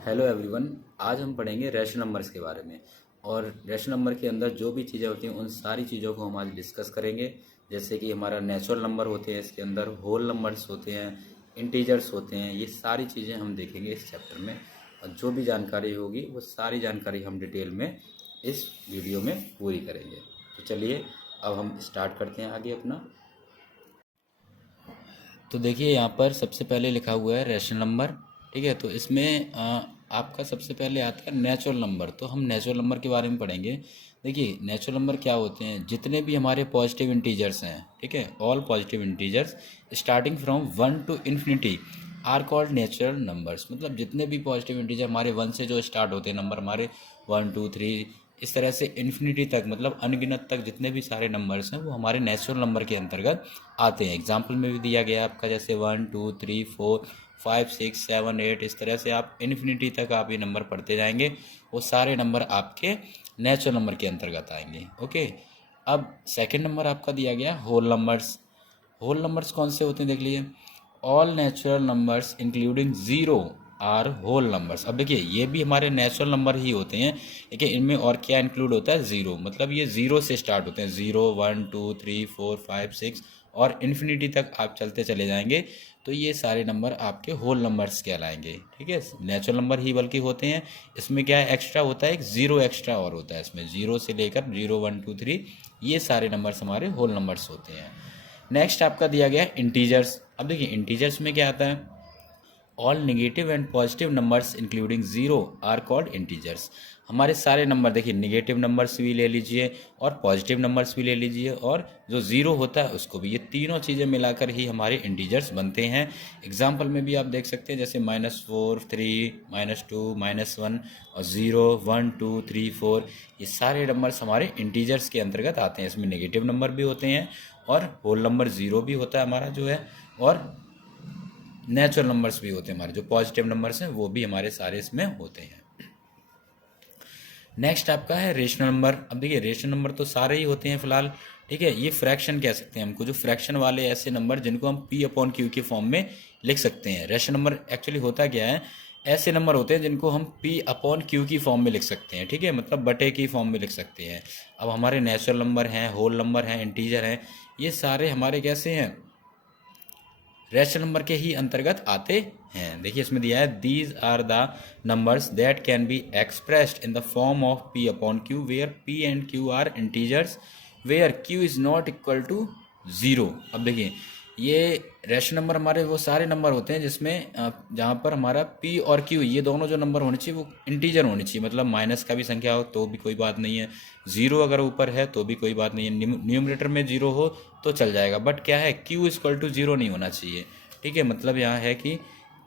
Hello everyone. आज हम पढ़ेंगे रैशनल नंबर्स के बारे में। और रैशनल नंबर के अंदर जो भी चीज़ें होती हैं उन सारी चीज़ों को हम आज डिस्कस करेंगे। जैसे कि हमारा नेचुरल नंबर होते हैं, इसके अंदर होल नंबर्स होते हैं, इंटीजर्स होते हैं। ये सारी चीज़ें हम देखेंगे इस चैप्टर में। और जो भी जानकारी होगी वो सारी जानकारी हम डिटेल में इस वीडियो में पूरी करेंगे। तो चलिए अब हम स्टार्ट करते हैं आगे अपना। तो देखिए यहाँ पर सबसे पहले लिखा हुआ है रैशनल नंबर। ठीक है, तो इसमें आपका सबसे पहले आता है नेचुरल नंबर। तो हम नेचुरल नंबर के बारे में पढ़ेंगे। देखिए नेचुरल नंबर क्या होते हैं, जितने भी हमारे पॉजिटिव इंटीजर्स हैं, ठीक है, all positive integers starting from 1 to infinity are called natural numbers. मतलब जितने भी पॉजिटिव इंटीजर हमारे 1 से जो स्टार्ट होते हैं नंबर, हमारे 1 2 3 इस तरह से इन्फिनिटी तक, मतलब अनगिनत तक जितने भी सारे नंबर्स हैं वो हमारे नेचुरल नंबर के अंतर्गत आते हैं। एग्जाम्पल में भी दिया गया है आपका, जैसे 1 2 3 4 5 6 7 8, इस तरह से आप इन्फिनिटी तक आप ये नंबर पढ़ते जाएंगे, वो सारे नंबर आपके नेचुरल नंबर के अंतर्गत आएंगे। ओके, अब सेकंड नंबर आपका दिया गया होल नंबर्स। होल नंबर्स कौन से होते हैं देख लीजिए। All natural numbers including zero are whole numbers. अब देखिए ये भी हमारे नेचुरल नंबर ही होते हैं, लेकिन इनमें और क्या इंक्लूड होता है, ज़ीरो। मतलब ये ज़ीरो से स्टार्ट होते हैं, 0 1 2 3 4 5 6 और इन्फिनिटी तक आप चलते चले जाएंगे, तो ये सारे नंबर आपके होल नंबर्स कहलाएंगे। ठीक है, नेचुरल नंबर ही बल्कि होते हैं। इसमें क्या है, एक्स्ट्रा होता है, एक ज़ीरो एक्स्ट्रा और होता है इसमें, 0 से लेकर 0 1 2 3 ये सारे नंबर्स हमारे होल नंबर्स होते हैं। नेक्स्ट आपका दिया गया है इंटीजर्स। अब देखिए इंटीजर्स में क्या आता है, all negative and positive numbers including zero are called integers. हमारे सारे नंबर देखिए, नेगेटिव नंबर्स भी ले लीजिए और पॉजिटिव नंबर्स भी ले लीजिए और जो ज़ीरो होता है उसको भी, ये तीनों चीज़ें मिलाकर ही हमारे इंटीजर्स बनते हैं। एग्जाम्पल में भी आप देख सकते हैं, जैसे -4 3 -2 -1 और 0 1 2 3 4, ये सारे नंबर्स हमारे इंटीजर्स के अंतर्गत आते हैं। इसमें नेगेटिव नंबर भी होते हैं और होल नंबर ज़ीरो भी होता है हमारा जो है, और नेचुरल नंबर्स भी होते हैं हमारे, जो पॉजिटिव नंबर्स हैं वो भी हमारे सारे इसमें होते हैं। नेक्स्ट आपका है रेशनल नंबर। अब देखिए रेशनल नंबर तो सारे ही होते हैं फिलहाल, ठीक है। ये फ्रैक्शन कह सकते हैं हमको, जो फ्रैक्शन वाले ऐसे नंबर जिनको हम पी अपॉन क्यू के फॉर्म में लिख सकते हैं। रेशनल नंबर एक्चुअली होता क्या है, ऐसे नंबर होते हैं जिनको हम पी अपॉन क्यू की फॉर्म में लिख सकते हैं, ठीक है, मतलब बटे की फॉर्म में लिख सकते हैं। अब हमारे नेचुरल नंबर हैं, होल नंबर हैं, इंटीजर हैं, ये सारे हमारे कैसे हैं, रैशनल नंबर के ही अंतर्गत आते हैं। देखिए इसमें दिया है, these are the numbers that can be expressed in the form of p upon q where p and q are integers where q is not equal to zero. अब देखिए ये रैशनल नंबर हमारे वो सारे नंबर होते हैं जिसमें जहाँ पर हमारा पी और क्यू ये दोनों जो नंबर होने चाहिए वो इंटीजर होने चाहिए, मतलब माइनस का भी संख्या हो तो भी कोई बात नहीं है, ज़ीरो अगर ऊपर है तो भी कोई बात नहीं है, न्यूमरेटर में ज़ीरो हो तो चल जाएगा, बट क्या है, क्यू इक्वल टू ज़ीरो नहीं होना चाहिए। ठीक है, मतलब यहाँ है कि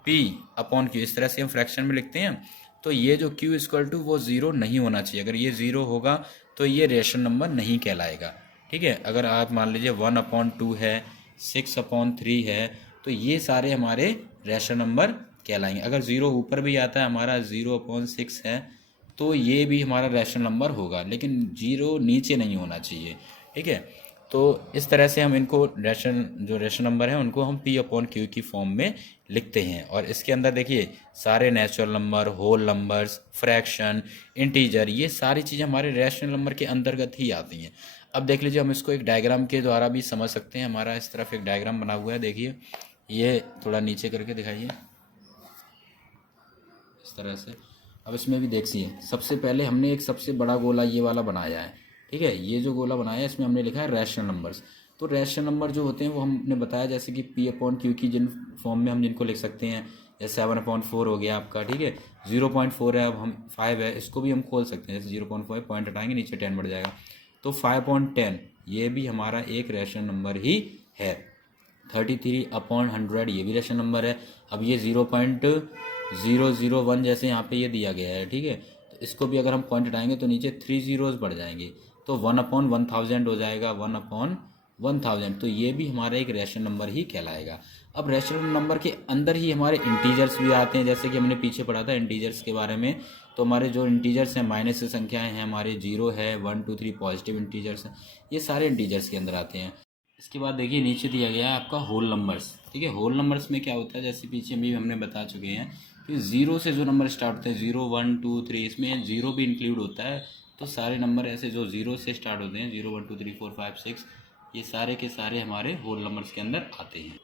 पी अपॉन क्यू, इस तरह से हम फ्रैक्शन में लिखते हैं, तो ये जो क्यू इक्वल टू वो ज़ीरो नहीं होना चाहिए। अगर ये ज़ीरो होगा तो ये रेशनल नंबर नहीं कहलाएगा। ठीक है, अगर आप मान लीजिए 1/2 है, 6/3 है, तो ये सारे हमारे रैशनल नंबर कहलाएंगे। अगर ज़ीरो ऊपर भी आता है, हमारा 0/6 है, तो ये भी हमारा रैशनल नंबर होगा, लेकिन जीरो नीचे नहीं होना चाहिए। ठीक है, तो इस तरह से हम इनको जो रैशनल नंबर हैं उनको हम पी अपॉन क्यू की फॉर्म में लिखते हैं। और इसके अंदर देखिए सारे natural number, whole numbers, fraction, integer, ये सारी चीज़ें हमारे रैशनल नंबर के अंतर्गत ही आती हैं। अब देख लीजिए हम इसको एक डायग्राम के द्वारा भी समझ सकते हैं। हमारा इस तरफ एक डायग्राम बना हुआ है, देखिए ये थोड़ा नीचे करके दिखाइए इस तरह से। अब इसमें भी देखिए सबसे पहले हमने एक सबसे बड़ा गोला ये वाला बनाया है, ठीक है, ये जो गोला बनाया है इसमें हमने लिखा है रैशनल नंबर्स। तो रैशनल नंबर जो होते हैं वो हमने बताया, जैसे कि पी अपॉन क्यू की जिन फॉर्म में हम जिनको लिख सकते हैं, जैसे 7/4 हो गया आपका, ठीक है, 0.4 है, अब हम 5 है, इसको भी हम खोल सकते हैं, जैसे 0.5 पॉइंट हटाएंगे नीचे 10 बढ़ जाएगा, तो 5/10 ये भी हमारा एक रैशनल नंबर ही है। 33/100 ये भी रैशनल नंबर है। अब ये 0.001 जैसे यहाँ पे ये दिया गया है, ठीक है, तो इसको भी अगर हम पॉइंट हटाएंगे तो नीचे 3 जीरोज बढ़ जाएंगे, तो 1/1000 हो जाएगा, 1/1000, तो ये भी हमारा एक रैशनल नंबर ही कहलाएगा। अब रैशनल नंबर के अंदर ही हमारे इंटीजर्स भी आते हैं, जैसे कि हमने पीछे पढ़ा था इंटीजर्स के बारे में। तो हमारे जो इंटीजर्स हैं, माइनस से संख्याएं हैं हमारे, 0 है, 1 2 3 पॉजिटिव इंटीजर्स हैं, ये सारे इंटीजर्स के अंदर आते हैं। इसके बाद देखिए नीचे दिया गया है आपका होल नंबर्स। ठीक है, होल नंबर्स में क्या होता है, जैसे पीछे भी हमने बता चुके हैं, फिर ज़ीरो से जो नंबर स्टार्ट होते हैं 0 1 2 3, इसमें ज़ीरो भी इंक्लूड होता है। तो सारे नंबर ऐसे जो ज़ीरो से स्टार्ट होते हैं 0 1 2 3 4 5 6, ये सारे के सारे हमारे होल नंबर्स के अंदर आते हैं।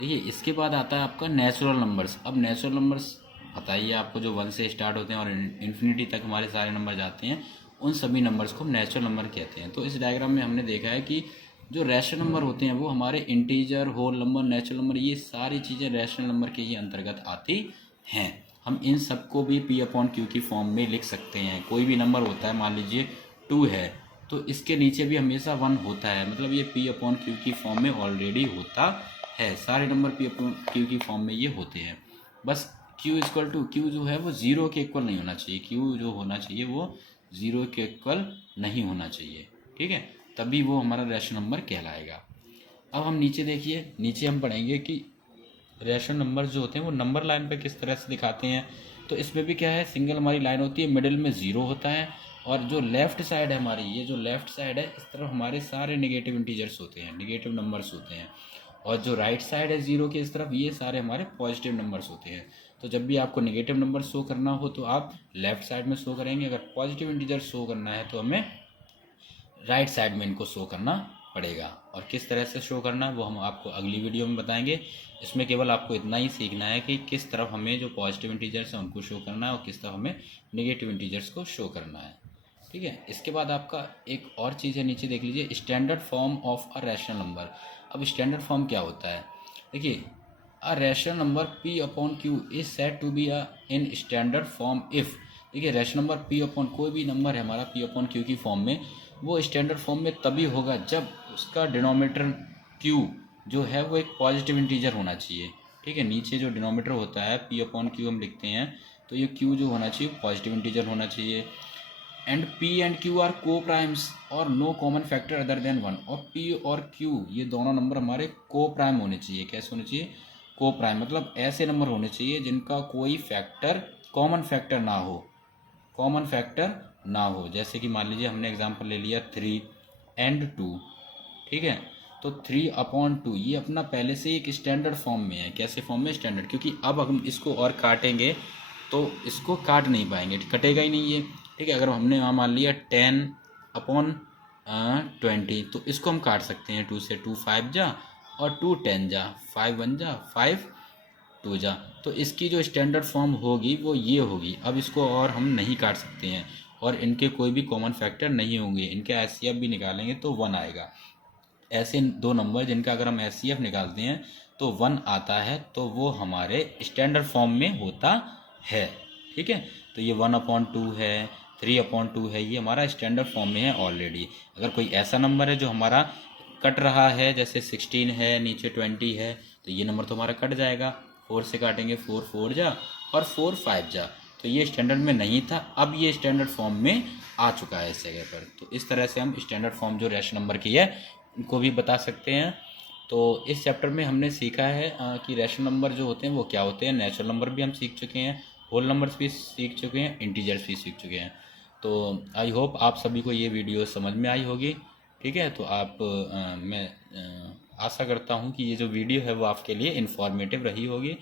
देखिए इसके बाद आता है आपका नेचुरल नंबर्स। अब नेचुरल नंबर्स बताइए आपको, जो 1 से स्टार्ट होते हैं और इन्फिनिटी तक हमारे सारे नंबर जाते हैं, उन सभी नंबर्स को नेचुरल नंबर कहते हैं। तो इस डायग्राम में हमने देखा है कि जो रैशनल नंबर होते हैं वो हमारे integer, whole number, natural number, ये सारी चीज़ें रैशनल नंबर के ही अंतर्गत आती हैं। हम इन सबको भी P/Q की फॉर्म में लिख सकते हैं। कोई भी नंबर होता है, मान लीजिए 2 है, तो इसके नीचे भी हमेशा 1 होता है, मतलब ये P/Q की फॉर्म में ऑलरेडी होता है। सारे नंबर P/Q की फॉर्म में ये होते हैं। बस Q जो है वो ज़ीरो के इक्वल नहीं होना चाहिए। Q जो होना चाहिए वो ज़ीरो के इक्वल नहीं होना चाहिए, ठीक है, तभी वो हमारा रैशनल नंबर कहलाएगा। अब हम नीचे देखिए, नीचे हम पढ़ेंगे कि रैशनल नंबर्स जो होते हैं वो नंबर लाइन पे किस तरह से दिखाते हैं। तो इसमें भी क्या है, सिंगल हमारी लाइन होती है, मिडिल में ज़ीरो होता है, और जो लेफ़्ट साइड है हमारी, ये जो लेफ़्ट साइड है, इस तरफ हमारे सारे नेगेटिव इंटीजर्स होते हैं, नेगेटिव नंबर्स होते हैं। और जो राइट साइड है ज़ीरो के इस तरफ, ये सारे हमारे पॉजिटिव नंबर्स होते हैं। तो जब भी आपको नेगेटिव नंबर शो करना हो तो आप लेफ़्ट साइड में शो करेंगे, अगर पॉजिटिव इंटीजर शो करना है तो हमें राइट साइड में इनको शो करना पड़ेगा। और किस तरह से शो करना है वो हम आपको अगली वीडियो में बताएंगे। इसमें केवल आपको इतना ही सीखना है कि किस तरफ हमें जो पॉजिटिव इंटीजर्स हैं उनको शो करना है और किस तरफ हमें नेगेटिव इंटीजर्स को शो करना है, ठीक है। इसके बाद आपका एक और चीज़ है, नीचे देख लीजिए, standard form of a rational number. अब स्टैंडर्ड फॉर्म क्या होता है, देखिए, a rational number P/Q is said to be in standard form if. देखिए रैशनल नंबर कोई भी नंबर है हमारा P/Q की फॉर्म में, वो स्टैंडर्ड फॉर्म में तभी होगा जब उसका डिनोमिनेटर Q जो है वो एक पॉजिटिव इंटीजर होना चाहिए, ठीक है। नीचे जो डिनोमिनेटर होता है P/Q हम लिखते हैं, तो ये Q जो होना चाहिए पॉजिटिव इंटीजर होना चाहिए। And P and Q are coprimes और no common factor other than 1। और P और Q ये दोनों नंबर हमारे को प्राइम होने चाहिए। कैसे होने चाहिए, को प्राइम, मतलब ऐसे नंबर होने चाहिए जिनका कोई फैक्टर, कॉमन फैक्टर ना हो, कॉमन फैक्टर ना हो। जैसे कि मान लीजिए हमने एग्जांपल ले लिया 3 एंड 2, ठीक है। तो 3/2 ये अपना पहले से एक स्टैंडर्ड फॉर्म में है। कैसे फॉर्म में, स्टैंडर्ड, क्योंकि अब हम इसको और काटेंगे तो इसको काट नहीं पाएंगे, कटेगा ही नहीं ये, ठीक है। अगर हमने वहाँ मान लिया 10/20, तो इसको हम काट सकते हैं, 2 से 2 5 जा, और 2 10 जा, 5 1 जा, 5 2 जा। तो इसकी जो स्टैंडर्ड फॉर्म होगी वो ये होगी। अब इसको और हम नहीं काट सकते हैं, और इनके कोई भी कॉमन फैक्टर नहीं होंगे। इनके एचसीएफ भी निकालेंगे तो 1 आएगा। ऐसे दो नंबर जिनका अगर हम एचसीएफ निकालते हैं तो 1 आता है, तो वो हमारे स्टैंडर्ड फॉर्म में होता है, ठीक है। तो ये 1/2 है, 3/2 है, ये हमारा स्टैंडर्ड फॉर्म में है ऑलरेडी। अगर कोई ऐसा नंबर है जो हमारा कट रहा है, जैसे 16 है, नीचे 20 है, तो ये नंबर तो हमारा कट जाएगा। 4 से काटेंगे, 4 4 जा, और 4 5 जा, तो ये स्टैंडर्ड में नहीं था, अब ये स्टैंडर्ड फॉर्म में आ चुका है इस जगह पर। तो इस तरह से हम स्टैंडर्ड फॉर्म जो रैशनल नंबर की है उनको भी बता सकते हैं। तो इस चैप्टर में हमने सीखा है कि रैशनल नंबर जो होते हैं वो क्या होते हैं। नेचुरल नंबर भी हम सीख चुके हैं, होल नंबर्स भी सीख चुके हैं, इंटीजर्स भी सीख चुके हैं। तो आई होप आप सभी को ये वीडियो समझ में आई होगी, ठीक है। तो मैं आशा करता हूँ कि ये जो वीडियो है वो आपके लिए इन्फॉर्मेटिव रही होगी।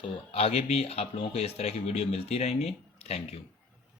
तो आगे भी आप लोगों को इस तरह की वीडियो मिलती रहेंगी। Thank you.